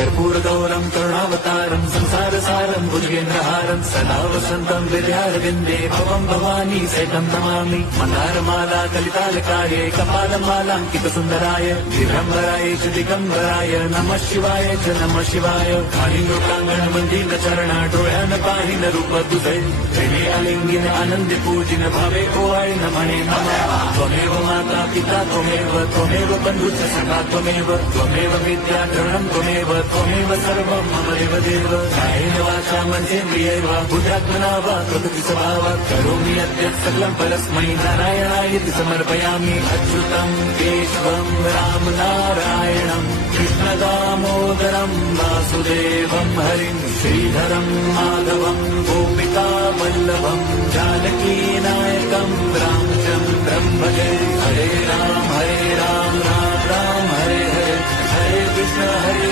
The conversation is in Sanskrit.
कर्पूरगौरं करुणावतारं संसारसारं भुजगेन्द्रहारं सदा वसन्तं विद्यारविन्दे भवं भवानी सहितं नमामि। मन्दारमाला कलितालकाये कपालमालाङ्कितसुन्दराय दिगम्बराय च दिगम्बराय नमः शिवाय च नमः शिवाय। कालिङ्गोटाङ्गण मन्दिर चरण डोळ्यान पाहिन रूप तुझे प्रेमे अलिंगिन आनंदी पूजिन भावे ओवाळी नमणे नमः। त्वमेव माता पिता त्वमेव बन्धुश्च सखा त्वमेव विद्या द्रविणं त्वमेव सर्वं मम देव कायेन वाचा मनसेन्द्रियैर्वा बुद्ध्यात्मना वा प्रकृति स्वभावात् करोमि यद्यत् सकलं परस्मै नारायणायेति समर्पयामि। अच्युतं केशवं राम नारायणं कृष्णदामोदरं वासुदेवं हरिं श्रीधरं माधवं गोपिका वल्लभं जानकीनायकं रामचन्द्रं भजे। हरे राम राम राम हरे हरे हरे कृष्ण हरे